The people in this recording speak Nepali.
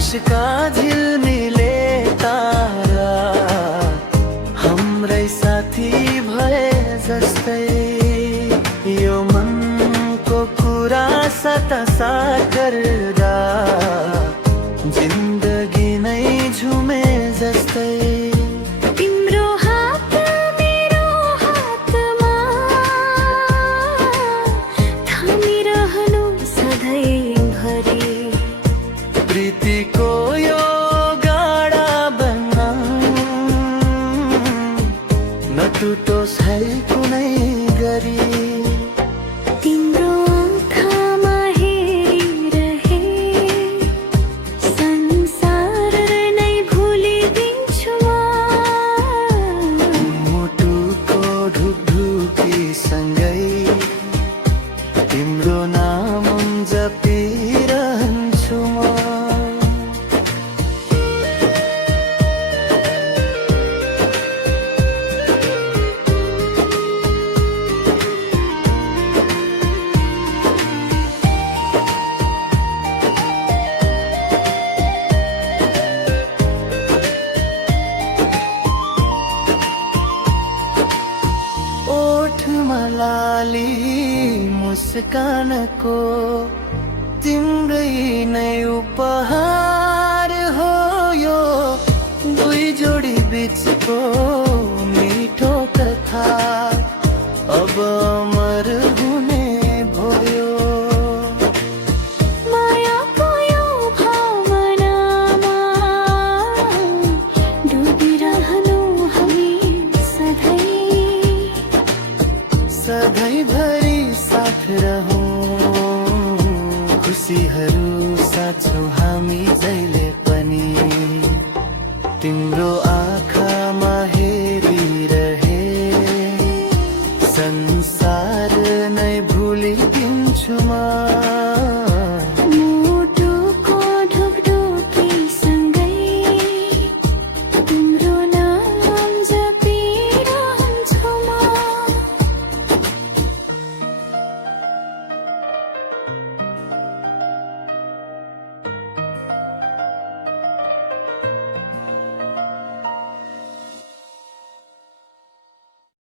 आकाशका झिलमिले तारा हाम्रै साथी भए जस्तै यो मनको कुरा साटासाट गर्दा जिन्दगी नै झुमे जस्तै तिम्रो हात मेरो हातमा थामिरहनु सधैँभरि प्रीतिको यो गाडा बन्न नटुटोस् है कुनै गरी तिम्रो आँखामा हेरिरहे संसार नै भुलिदिन्छु म मुटुको ढुकढुकीसँगै तिम्रो नाम जपिरहन्छु म ओठमा लाली मुस्कानको तिम्रै नै उपहार हो यो दुई जोडी बिचको मिठो कथा अब अमर हुने भयो मायाको यो भावनामा डुबिरहनु हामी सधैँभरि साथ रहौं खुसीहरू साँच्छौँ हामी जहिले पनि तिम्रो